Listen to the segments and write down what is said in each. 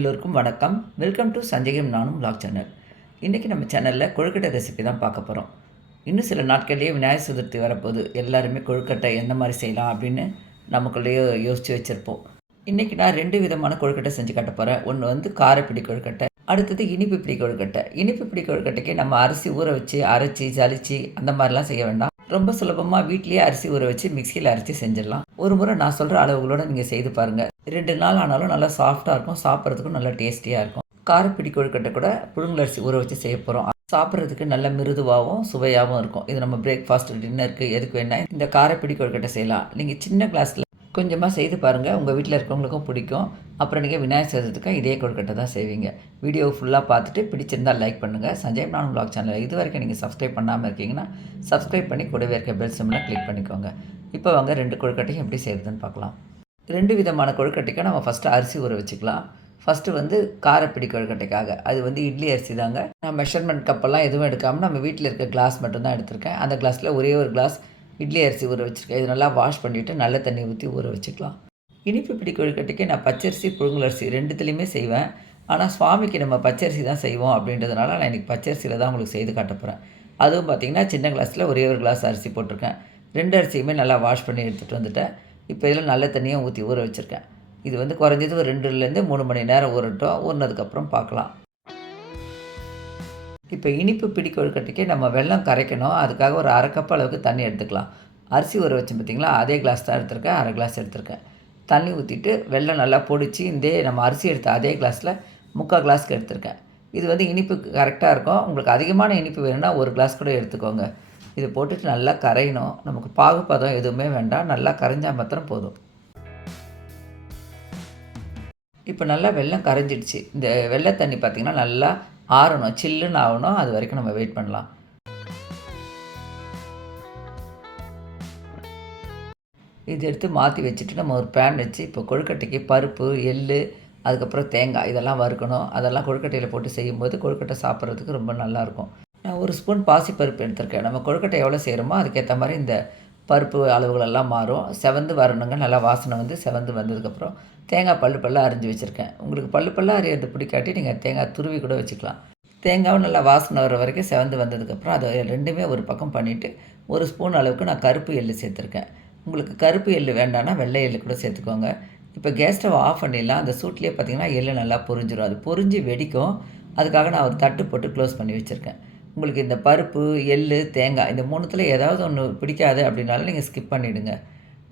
எல்லோருக்கும் வணக்கம். Welcome to சஞ்சயம் நானும் லாக் சேனல் இன்றைக்கி நம்ம சேனலில் கொழுக்கட்டை ரெசிபி தான் பார்க்க போகிறோம் இன்னும் சில நாட்கள்லேயே விநாயகர் சதுர்த்தி வரப்போகுது. எல்லாருமே கொழுக்கட்டை எந்த மாதிரி செய்யலாம் அப்படின்னு நமக்குள்ளேயே யோசித்து வச்சுருப்போம். இன்றைக்கி நான் ரெண்டு விதமான கொழுக்கட்டை செஞ்சு காட்ட போகிறேன் ஒன்று வந்து காரப்பிடி கொழுக்கட்டை அடுத்தது இனிப்பு பிடி கொழுக்கட்டை. இனிப்பு பிடி கொழுக்கட்டைக்கு நம்ம அரிசி ஊற வச்சு அரைச்சி ஜலிச்சு அந்த மாதிரிலாம் செய்ய வேண்டாம். ரொம்ப சுலபமாக வீட்லேயே அரிசி ஊற வச்சு மிக்சியில் அரைச்சி செஞ்சிடலாம். ஒரு முறை நான் சொல்கிற அளவுகளோடு நீங்கள் செய்து பாருங்கள் ரெண்டு நாள் ஆனாலும் நல்லா சாஃப்டாக இருக்கும். சாப்பிட்றதுக்கும் நல்லா டேஸ்டியாக இருக்கும். காரப்பிடி கொழுக்கட்டை கூட புழுங்கலரிசி ஊற வச்சு செய்ய போகிறோம் சாப்பிட்றதுக்கு நல்ல மிருதுவாகவும் சுவையாகவும் இருக்கும். இது நம்ம பிரேக்ஃபாஸ்ட் டின்னருக்கு எதுக்கு வேணால் இந்த காரப்பிடி கொழுக்கட்டை செய்யலாம். நீங்கள் சின்ன கிளாஸில் கொஞ்சமாக செய்து பாருங்கள் உங்கள் வீட்டில் இருக்கிறவங்களுக்கும் பிடிக்கும். அப்புறம் நீங்கள் விநாயகர் சதுர்த்திக்கும் இதே கொழுக்கட்டை தான் செய்வீங்க. வீடியோ ஃபுல்லாக பார்த்துட்டு பிடிச்சிருந்தால் லைக் பண்ணுங்கள் சஞ்சய் நான் ப்ளாக் சேனல் இது வரைக்கும் நீங்கள் சப்ஸ்கிரைப் பண்ணாமல் இருக்கீங்கன்னா சப்ஸ்கிரைப் பண்ணி கூடவே இருக்க பெல் சிம்லாம் கிளிக் பண்ணிக்கோங்க. இப்போ வாங்க ரெண்டு கொழுக்கட்டையும் எப்படி செய்கிறதுன்னு பார்க்கலாம். ரெண்டு விதமான கொழுக்கட்டைக்கு நம்ம ஃபஸ்ட்டு அரிசி ஊற வச்சுக்கலாம். ஃபஸ்ட்டு வந்து காரப்பிடி கொழுக்கட்டைக்காக. அது வந்து இட்லி அரிசி தாங்க. நான் மெஷர்மெண்ட் கப்பெல்லாம் எதுவும் எடுக்காமல் நம்ம வீட்டில் இருக்க கிளாஸ் மட்டும்தான் எடுத்திருக்கேன். அந்த கிளாஸில் ஒரே ஒரு கிளாஸ் இட்லி அரிசி ஊற வச்சுருக்கேன். இது நல்லா வாஷ் பண்ணிவிட்டு நல்ல தண்ணி ஊற்றி ஊற வச்சுக்கலாம். இனிப்பு பிடி கொழுக்கட்டைக்கு நான் பச்சரிசி புழுங்கல் அரிசி ரெண்டுத்துலேயுமே செய்வேன். ஆனால் சுவாமிக்கு நம்ம பச்சரிசி தான் செய்வோம் அப்படின்றதுனால நான் இன்றைக்கி பச்சரிசியில் தான் உங்களுக்கு செய்து காட்ட போகிறேன் அதுவும் பார்த்திங்கன்னா சின்ன கிளாஸில் ஒரே ஒரு கிளாஸ் அரிசி போட்டிருக்கேன். ரெண்டு அரிசியுமே நல்லா வாஷ் பண்ணி எடுத்துகிட்டு வந்துட்டேன். இப்போ இதில் நல்ல தண்ணியாக ஊற்றி ஊற வச்சுருக்கேன். இது வந்து குறைஞ்சது ஒரு ரெண்டுலேருந்து மூணு மணி நேரம் ஊறட்டும். ஊறினதுக்கப்புறம் பார்க்கலாம் இப்போ இனிப்பு பிடி கொழுக்கட்டைக்கு நம்ம வெள்ளம் கரைக்கணும். அதுக்காக ஒரு அரை கப் அளவுக்கு தண்ணி எடுத்துக்கலாம். அரிசி ஊற வச்சேன் பார்த்தீங்களா? அதே கிளாஸ் தான் எடுத்திருக்கேன். அரை கிளாஸ் எடுத்திருக்கேன். தண்ணி ஊற்றிட்டு வெள்ளம் நல்லா பொடிச்சு இதே நம்ம அரிசி எடுத்த அதே கிளாஸில் முக்கால் கிளாஸ்க்கு எடுத்திருக்கேன். இது வந்து இனிப்பு கரெக்டாக இருக்கும். உங்களுக்கு அதிகமான இனிப்பு வேணும்னா ஒரு கிளாஸ் கூட எடுத்துக்கோங்க. இதை போட்டுட்டு நல்லா கரையணும். நமக்கு பாகுபதம் எதுவுமே வேண்டாம். நல்லா கரைஞ்சால் மாத்திரம் போதும். இப்போ நல்லா வெள்ளம் கரைஞ்சிடுச்சு. இந்த வெள்ளை தண்ணி பார்த்திங்கன்னா நல்லா ஆறணும் சில்லுன்னு ஆகணும் அது வரைக்கும் நம்ம வெயிட் பண்ணலாம். இது எடுத்து மாற்றி வச்சுட்டு நம்ம ஒரு பேன் வச்சு இப்போ கொழுக்கட்டைக்கு பருப்பு எள் அதுக்கப்புறம் தேங்காய் இதெல்லாம் வறுக்கணும். அதெல்லாம் கொழுக்கட்டையில் போட்டு செய்யும்போது கொழுக்கட்டை சாப்பிட்றதுக்கு ரொம்ப நல்லாயிருக்கும் நான் ஒரு ஸ்பூன் பாசி பருப்பு எடுத்திருக்கேன். நம்ம கொழுக்கட்டை எவ்வளோ செய்கிறோமோ அதுக்கேற்ற மாதிரி இந்த பருப்பு அளவுகளெல்லாம் மாறும். செவந்து வரணுங்க நல்லா வாசனை வந்து செவந்து வந்ததுக்கப்புறம் தேங்காய் பல்லு பல்லாக அரிஞ்சு வச்சுருக்கேன். உங்களுக்கு பல்லு பல்லாக அரியறது பிடிக்காட்டி நீங்கள் தேங்காய் துருவி கூட வச்சுக்கலாம். தேங்காவும் நல்லா வாசனை வர வரைக்கும் செவந்து வந்ததுக்கப்புறம் அதை ரெண்டுமே ஒரு பக்கம் பண்ணிவிட்டு ஒரு ஸ்பூன் அளவுக்கு நான் கருப்பு எள்ளு சேர்த்துருக்கேன். உங்களுக்கு கருப்பு எள்ளு வேண்டாம்னா வெள்ளை எள்ளு கூட சேர்த்துக்கோங்க. இப்போ கேஸ் ஸ்டவ் ஆஃப் பண்ணிடலாம். அந்த சூட்லேயே பார்த்தீங்கன்னா எள்ளு நல்லா பொரிஞ்சிடும் அது பொரிஞ்சு வெடிக்கும். அதுக்காக நான் ஒரு தட்டு போட்டு க்ளோஸ் பண்ணி வச்சுருக்கேன். உங்களுக்கு இந்த பருப்பு எள் தேங்காய் இந்த மூணுத்தில் ஏதாவது ஒன்று பிடிக்காது அப்படின்னாலும் நீங்கள் ஸ்கிப் பண்ணிவிடுங்க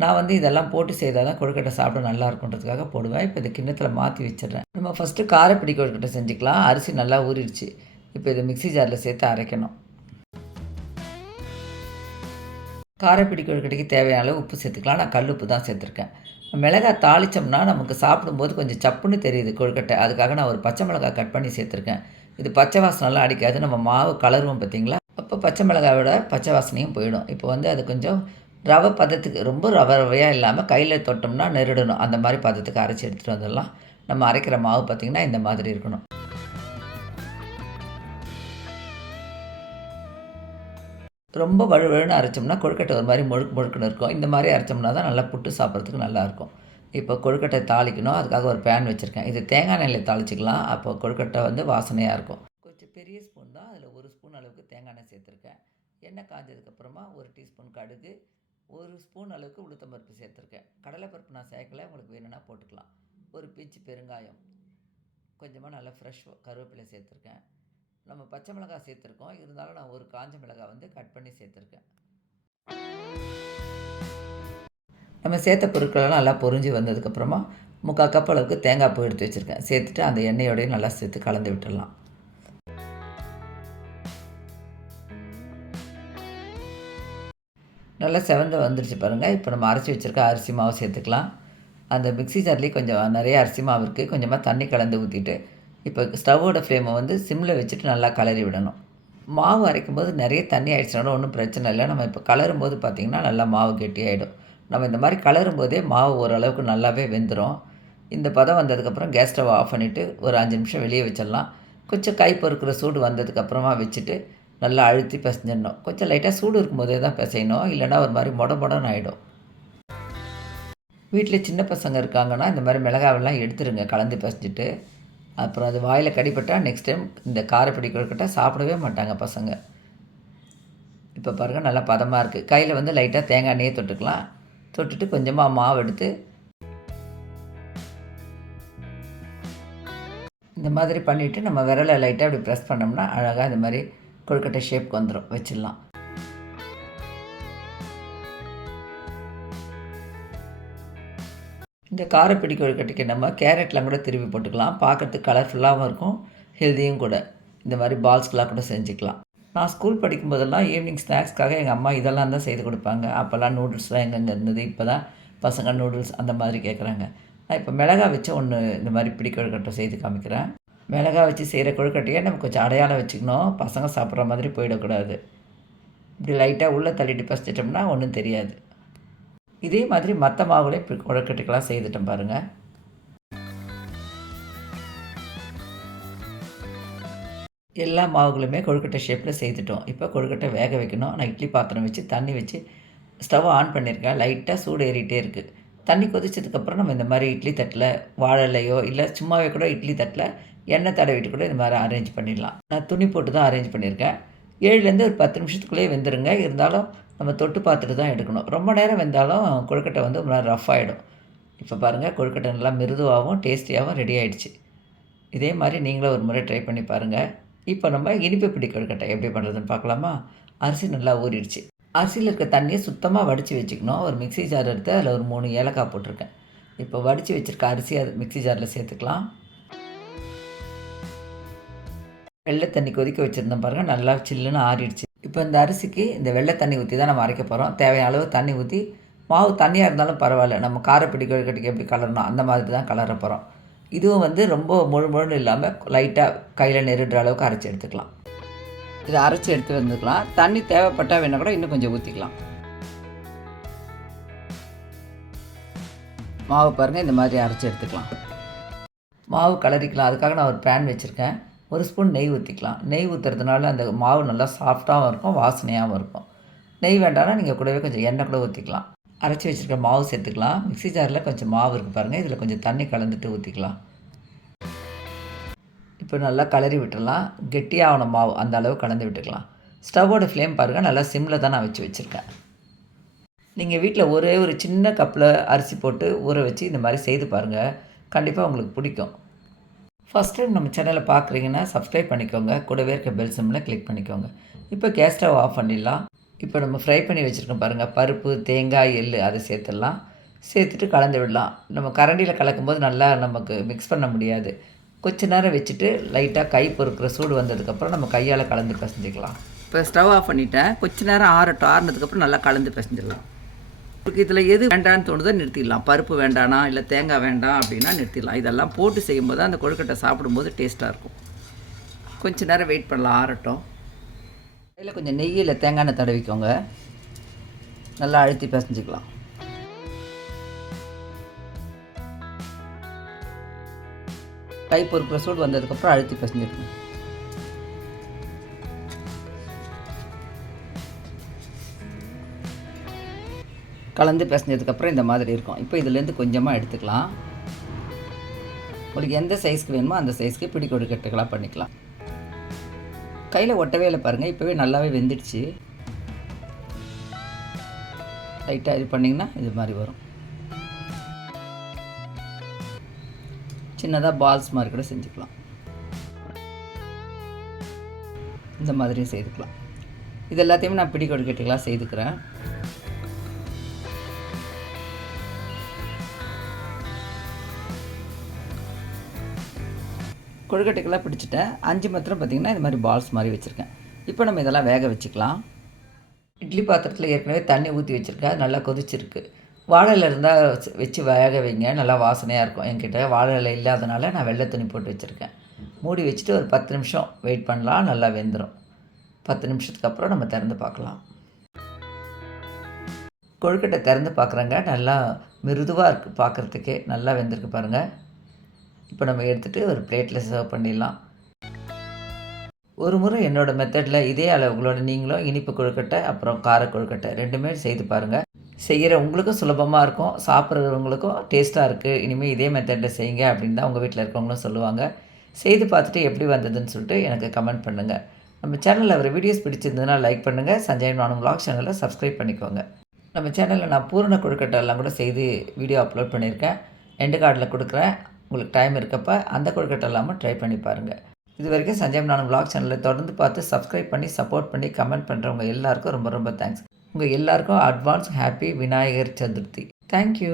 நான் வந்து இதெல்லாம் போட்டு செய்தால் தான் கொழுக்கட்டை சாப்பிட நல்லா இருக்குன்றதுக்காக போடுவேன். இப்போ இது கிண்ணத்தில் மாற்றி வச்சிடுறேன். நம்ம ஃபஸ்ட்டு காரப்பிடி கொழுக்கட்டை செஞ்சுக்கலாம். அரிசி நல்லா ஊறிடுச்சு. இப்போ இதை மிக்ஸி ஜாரில் சேர்த்து அரைக்கணும். காரப்பிடி கொழுக்கட்டைக்கு தேவையான அளவு உப்பு சேர்த்துக்கலாம். நான் கல் உப்பு தான் சேர்த்துருக்கேன். மிளகாய் தாளித்தோம்னா நமக்கு சாப்பிடும்போது கொஞ்சம் சப்புன்னு தெரியுது கொழுக்கட்டை. அதுக்காக நான் ஒரு பச்சை மிளகாய் கட் பண்ணி சேர்த்துருக்கேன். இது பச்சை வாசனைலாம் அடிக்காது. நம்ம மாவு கலருவோம் பார்த்தீங்களா? அப்போ பச்சை மிளகாயோட பச்சை வாசனையும் போயிடும். இப்போ வந்து அது கொஞ்சம் ரவை பதத்துக்கு ரொம்ப ரவை ரவையாக இல்லாமல் கையில் தொட்டோம்னா நெருடணும். அந்த மாதிரி பதத்துக்கு அரைச்சி எடுத்துகிட்டு வந்துடலாம். நம்ம அரைக்கிற மாவு பார்த்திங்கன்னா இந்த மாதிரி இருக்கணும். ரொம்ப வழுவழுன்னு அரைச்சோம்னா கொழுக்கட்டை ஒரு மாதிரி முழுக்கு முழுக்குன்னு இருக்கும். இந்த மாதிரி அரைச்சோம்னா தான் நல்லா புட்டு சாப்பிட்றதுக்கு நல்லாயிருக்கும் இப்போ கொழுக்கட்டை தாளிக்கணும். அதுக்காக ஒரு பேன் வச்சுருக்கேன். இது தேங்காய் எண்ணெயில் தாளிச்சிக்கலாம். அப்போ கொழுக்கட்டை வந்து வாசனையாக இருக்கும். கொஞ்சம் பெரிய ஸ்பூன் தான். அதில் ஒரு ஸ்பூன் அளவுக்கு தேங்காய் எண்ணெய் சேர்த்துருக்கேன். எண்ணெய் காஞ்சதுக்கப்புறமா ஒரு டீஸ்பூன் கடுகு ஒரு ஸ்பூன் அளவுக்கு உளுத்தம்பருப்பு சேர்த்துருக்கேன். கடலைப்பருப்பு நான் சேர்க்கல. உங்களுக்கு வேணும்னா போட்டுக்கலாம். ஒரு பிஞ்சு பெருங்காயம். கொஞ்சமாக நல்லா ஃப்ரெஷ் கருவேப்பிலை சேர்த்துருக்கேன். நம்ம பச்சை மிளகாய் சேர்த்துருக்கோம். இருந்தாலும் நான் ஒரு காஞ்ச மிளகாய் வந்து கட் பண்ணி சேர்த்துருக்கேன். நம்ம சேர்த்த பொருட்களெல்லாம் நல்லா பொரிஞ்சு வந்ததுக்கப்புறமா முக்கால் கப் அளவுக்கு தேங்காய் பூ எடுத்து வச்சுருக்கேன். சேர்த்துட்டு அந்த எண்ணெயோடையும் நல்லா சேர்த்து கலந்து விட்டுடலாம். நல்லா செவந்து வந்துருச்சு பாருங்கள் இப்போ நம்ம அரைச்சி வச்சுருக்க அரிசி மாவு சேர்த்துக்கலாம். அந்த மிக்ஸி ஜார்லேயே கொஞ்சம் நிறைய அரிசி மாவு இருக்குது கொஞ்சமாக தண்ணி கலந்து ஊற்றிட்டு இப்போ ஸ்டவ்வோட ஃப்ளேமை வந்து சிம்மில் வச்சுட்டு நல்லா கலரி விடணும். மாவு அரைக்கும் போது நிறைய தண்ணி ஆயிடுச்சுனாலும் ஒன்றும் பிரச்சனை இல்லை. நம்ம இப்போ கலரும் போது பார்த்திங்கன்னா நல்லா மாவு கெட்டியாயிடும். நம்ம இந்த மாதிரி கலரும் போதே மாவு ஓரளவுக்கு நல்லாவே வெந்துடும் இந்த பதம் வந்ததுக்கப்புறம் கேஸ் ஸ்டவ் ஆஃப் பண்ணிவிட்டு ஒரு அஞ்சு நிமிஷம் வெளியே வச்சிடலாம். கொஞ்சம் கை பொறுக்கிற சூடு வந்ததுக்கப்புறமா வச்சுட்டு நல்லா அழுத்தி பிசைஞ்சிடணும். கொஞ்சம் லைட்டாக சூடு இருக்கும்போதே தான் பிசையணும். இல்லைன்னா ஒரு மாதிரி மொட மொடன்னு ஆகிடும் வீட்டில் சின்ன பசங்க இருக்காங்கன்னா இந்த மாதிரி மிளகாவெல்லாம் எடுத்துருங்க. கலந்து பிசைஞ்சிட்டு. அப்புறம் அது வாயில் கடிப்பட்டால் நெக்ஸ்ட் டைம் இந்த காரப்பொடி கொழுக்கட்டை சாப்பிடவே மாட்டாங்க பசங்க. இப்போ பாருங்கள் நல்லா பதமாக இருக்குது கையில் வந்து லைட்டாக தேங்காய் எண்ணெயை தொட்டுக்கலாம். தொட்டுட்டு கொஞ்சமாக மாவு எடுத்து இந்த மாதிரி பண்ணிவிட்டு நம்ம விரலை லைட்டாக அப்படி ப்ரெஸ் பண்ணோம்னா அழகாக இந்த மாதிரி கொழுக்கட்டை ஷேப்க்கு வந்துடும் வச்சிடலாம். இந்த காரப்பிடி கொழுக்கட்டைக்கு நம்ம கேரட்லாம் கூட திருப்பி போட்டுக்கலாம். பார்க்குறதுக்கு கலர்ஃபுல்லாகவும் இருக்கும். ஹெல்த்தியும் கூட. இந்த மாதிரி பால்ஸ்கெலாம் கூட செஞ்சுக்கலாம். நான் ஸ்கூல் படிக்கும் போதெல்லாம் ஈவினிங் ஸ்நாக்ஸ்க்காக எங்கள் அம்மா இதெல்லாம் தான் செய்து கொடுப்பாங்க. அப்போல்லாம் நூடுல்ஸ்லாம் எங்கெங்கே இருந்தது? இப்போ தான் பசங்க நூடுல்ஸ் அந்த மாதிரி கேட்குறாங்க. நான் இப்போ மிளகா வச்சு ஒன்று இந்த மாதிரி பிடி கொழுக்கட்டை செய்து காமிக்கிறேன். மிளகா வச்சு செய்கிற கொழுக்கட்டையே நம்ம கொஞ்சம் அடையாளம் வச்சுக்கணும். பசங்க சாப்பிட்ற மாதிரி போயிடக்கூடாது. இப்படி லைட்டாக உள்ளே தள்ளிட்டு பசிச்சிட்டோம்னா ஒன்றும் தெரியாது. இதே மாதிரி மற்ற மாவுகளையும் கொழுக்கட்டைக்கெல்லாம் செய்துட்டேன் பாருங்கள் எல்லா மாவுகளுமே கொழுக்கட்டை ஷேப்பில் செய்துட்டோம். இப்போ கொழுக்கட்டை வேக வைக்கணும். நான் இட்லி பாத்திரம் வச்சு தண்ணி வச்சு ஸ்டவ் ஆன் பண்ணியிருக்கேன். லைட்டாக சூடு ஏறிட்டே இருக்குது தண்ணி கொதிச்சதுக்கப்புறம் நம்ம இந்த மாதிரி இட்லி தட்டில் வாழலையோ இல்லை சும்மாவே கூட இட்லி தட்டில் எண்ணெய் தடவிட்டு கூட இந்த மாதிரி அரேஞ்ச் பண்ணிடலாம். நான் துணி போட்டு தான் அரேஞ்ச் பண்ணியிருக்கேன். ஏழுலேருந்து ஒரு பத்து நிமிஷத்துக்குள்ளேயே வெந்துருங்க. இருந்தாலும் நம்ம தொட்டு பார்த்துட்டு தான் எடுக்கணும். ரொம்ப நேரம் வெந்தாலும் கொழுக்கட்டை வந்து ரொம்ப நேரம் ரஃப் ஆகிடும் இப்போ பாருங்கள் கொழுக்கட்டை நல்லா மிருதுவாகவும் டேஸ்டியாகவும் ரெடி ஆகிடுச்சு இதே மாதிரி நீங்களும் ஒரு முறை ட்ரை பண்ணி பாருங்கள் இப்போ நம்ம இனிப்பு பிடி கொழுக்கட்டை எப்படி பண்ணுறதுன்னு பார்க்கலாமா? அரிசி நல்லா ஊறிடுச்சு. அரிசியில் இருக்க தண்ணியை சுத்தமாக வடித்து வச்சுக்கணும். ஒரு மிக்ஸி ஜார் எடுத்து அதில் ஒரு மூணு ஏலக்காய் போட்டிருக்கேன். இப்போ வடித்து வச்சுருக்க அரிசி அது மிக்ஸி ஜாரில் சேர்த்துக்கலாம். வெள்ளை தண்ணி கொதிக்க வச்சுருந்தோம் பாருங்கள் நல்லா சில்லுன்னு ஆறிடுச்சு. இப்போ இந்த அரிசிக்கு இந்த வெள்ளை தண்ணி ஊற்றி தான் நம்ம அரைக்க போகிறோம் தேவையான அளவு தண்ணி ஊற்றி மாவு தண்ணியாக இருந்தாலும் பரவாயில்ல. நம்ம காரப்பிடி கொழுக்கட்டைக்கு எப்படி கலரணும்? அந்த மாதிரி தான் கலர போகிறோம் இதுவும் வந்து ரொம்ப முழு முழுன்னு இல்லாமல் லைட்டாக கையில் நெருடுற அளவுக்கு அரைச்சி எடுத்துக்கலாம். இதை அரைச்சி எடுத்து வந்துக்கலாம். தண்ணி தேவைப்பட்டால் வேணால் கூட இன்னும் கொஞ்சம் ஊற்றிக்கலாம் மாவு பாருங்கள் இந்த மாதிரி அரைச்சி எடுத்துக்கலாம். மாவு கலரிக்கலாம். அதுக்காக நான் ஒரு பேன் வச்சுருக்கேன். ஒரு ஸ்பூன் நெய் ஊற்றிக்கலாம் நெய் ஊற்றுறதுனால அந்த மாவு நல்லா சாஃப்டாகவும் இருக்கும் வாசனையாகவும் இருக்கும். நெய் வேண்டாம்னா நீங்கள் கூடவே கொஞ்சம் எண்ணெய் கூட ஊற்றிக்கலாம் அரைச்சி வச்சுருக்க மாவு சேர்த்துக்கலாம். மிக்ஸி ஜாரில் கொஞ்சம் மாவு இருக்குது பாருங்கள் இதில் கொஞ்சம் தண்ணி கலந்துட்டு ஊற்றிக்கலாம் இப்போ நல்லா கலரி விட்டுடலாம். கெட்டியாகன மாவு அந்த அளவு கலந்து விட்டுக்கலாம். ஸ்டவ்வோட ஃப்ளேம் பாருங்கள் நல்லா சிம்மில் தான் நான் வச்சு வச்சுருக்கேன். நீங்கள் வீட்டில் ஒரே ஒரு சின்ன கப்பில் அரிசி போட்டு ஊற வச்சு இந்த மாதிரி செய்து பாருங்கள் கண்டிப்பாக உங்களுக்கு பிடிக்கும். ஃபஸ்ட் டைம் நம்ம சேனலை பார்க்குறீங்கன்னா சப்ஸ்கிரைப் பண்ணிக்கோங்க. கூடவே இருக்க பெல் சிம்மில் கிளிக் பண்ணிக்கோங்க. இப்போ கேஸ் ஸ்டவ் ஆஃப் பண்ணிடலாம். இப்போ நம்ம ஃப்ரை பண்ணி வச்சுருக்கோம் பாருங்கள் பருப்பு தேங்காய் எள் அதை சேர்த்துடலாம். சேர்த்துட்டு கலந்து விடலாம். நம்ம கரண்டியில் கலக்கும்போது நல்லா நமக்கு மிக்ஸ் பண்ண முடியாது. கொஞ்ச நேரம் வச்சுட்டு லைட்டாக கை பொறுக்கிற சூடு வந்ததுக்கப்புறம் நம்ம கையால் கலந்து பிசைஞ்சிக்கலாம். இப்போ ஸ்டவ் ஆஃப் பண்ணிட்டேன். கொஞ்ச நேரம் ஆறட்டும். ஆறுனதுக்கப்புறம் நல்லா கலந்து பிசைஞ்சிடலாம். உங்களுக்கு இதில் எது வேண்டான்னு தோணுதோ நிறுத்திடலாம். பருப்பு வேண்டானா இல்லை தேங்காய் வேண்டாம் அப்படின்னா நிறுத்திடலாம். இதெல்லாம் போட்டு செய்யும்போது அந்த கொழுக்கட்டை சாப்பிடும்போது டேஸ்ட்டாக இருக்கும். கொஞ்ச நேரம் வெயிட் பண்ணலாம். ஆறட்டும். இதில் கொஞ்சம் நெய்யில் தேங்காய் எண்ணெய் தடவிக்கோங்க. நல்லா அழுத்தி பிசைஞ்சிக்கலாம். கை பொறுக்கிற சூடு வந்ததுக்கப்புறம் அழுத்தி பிசைஞ்சிக்கணும் கலந்து பிசைஞ்சதுக்கப்புறம் இந்த மாதிரி இருக்கும். இப்போ இதுலேருந்து கொஞ்சமாக எடுத்துக்கலாம். உங்களுக்கு எந்த சைஸ்க்கு வேணுமோ அந்த சைஸ்க்கு பிடி கொடுக்கட்டுகளாக பண்ணிக்கலாம். கையில் ஒட்டவே இல்லை பாருங்கள் இப்போவே நல்லாவே வெந்துடுச்சு. லைட்டாக இது பண்ணிங்கன்னா இது மாதிரி வரும். சின்னதாக பால்ஸ் மாதிரி கூட செஞ்சுக்கலாம். இந்த மாதிரியும் செய்துக்கலாம். இது எல்லாத்தையுமே நான் பிடி கொடுக்கட்டுகளாக செய்துக்கிறேன். கொழுக்கட்டைக்கெல்லாம் பிடிச்சிட்டேன். அஞ்சு மாத்திரம் பார்த்திங்கன்னா இந்த மாதிரி பால்ஸ் மாதிரி வச்சுருக்கேன். இப்போ நம்ம இதெல்லாம் வேக வச்சுக்கலாம். இட்லி பாத்திரத்தில் ஏற்கனவே தண்ணி ஊற்றி வச்சுருக்கேன். அது நல்லா கொதிச்சிருக்கு. வாழை இருந்தால் வச்சு வேக வைங்க. நல்லா வாசனையாக இருக்கும். என்கிட்ட வாழை இலை இல்லாதனால நான் வெள்ளை துணி போட்டு வச்சுருக்கேன். மூடி வச்சுட்டு ஒரு பத்து நிமிஷம் வெயிட் பண்ணலாம். நல்லா வெந்துடும் பத்து நிமிஷத்துக்கு அப்புறம் நம்ம திறந்து பார்க்கலாம். கொழுக்கட்டை திறந்து பார்க்குறேங்க. நல்லா மிருதுவாக இருக்குது பார்க்குறதுக்கே நல்லா வெந்திருக்கு பாருங்கள் இப்போ நம்ம எடுத்துகிட்டு ஒரு பிளேட்டில் சர்வ் பண்ணிடலாம். ஒரு முறை என்னோடய மெத்தடில் இதே அளவுகளோட நீங்களும் இனிப்பு கொழுக்கட்டை அப்புறம் கார கொழுக்கட்டை ரெண்டுமே செய்து பாருங்கள் செய்கிற உங்களுக்கும் சுலபமாக இருக்கும் சாப்பிட்றவங்களுக்கும் டேஸ்ட்டாக இருக்குது இனிமேல் இதே மெத்தடில் செய்யுங்க அப்படின்னு தான் உங்கள் வீட்டில் இருக்கவங்களும் சொல்லுவாங்க. செய்து பார்த்துட்டு எப்படி வந்ததுன்னு சொல்லிட்டு எனக்கு கமெண்ட் பண்ணுங்கள் நம்ம சேனலில் அவர் வீடியோஸ் பிடிச்சிருந்ததுன்னா லைக் பண்ணுங்கள் சஞ்சய் நானும் vlog சேனலை சப்ஸ்கிரைப் பண்ணிக்கோங்க. நம்ம சேனலில் நான் பூரண கொழுக்கட்டை எல்லாம் கூட செய்து வீடியோ அப்லோட் பண்ணியிருக்கேன். எண்டு கார்டில் கொடுக்குறேன். உங்களுக்கு டைம் இருக்கப்போ அந்த கொழுக்கட்டை இல்லாமல் ட்ரை பண்ணி பாருங்கள் இது வரைக்கும் சஞ்சய் நானும் vlog சேனலில் தொடர்ந்து பார்த்து சப்ஸ்கிரைப் பண்ணி சப்போர்ட் பண்ணி கமெண்ட் பண்ணுறவங்க எல்லாருக்கும் ரொம்ப ரொம்ப தேங்க்ஸ் உங்கள் எல்லாருக்கும் advance happy Vinayagar Chaturthi. Thank you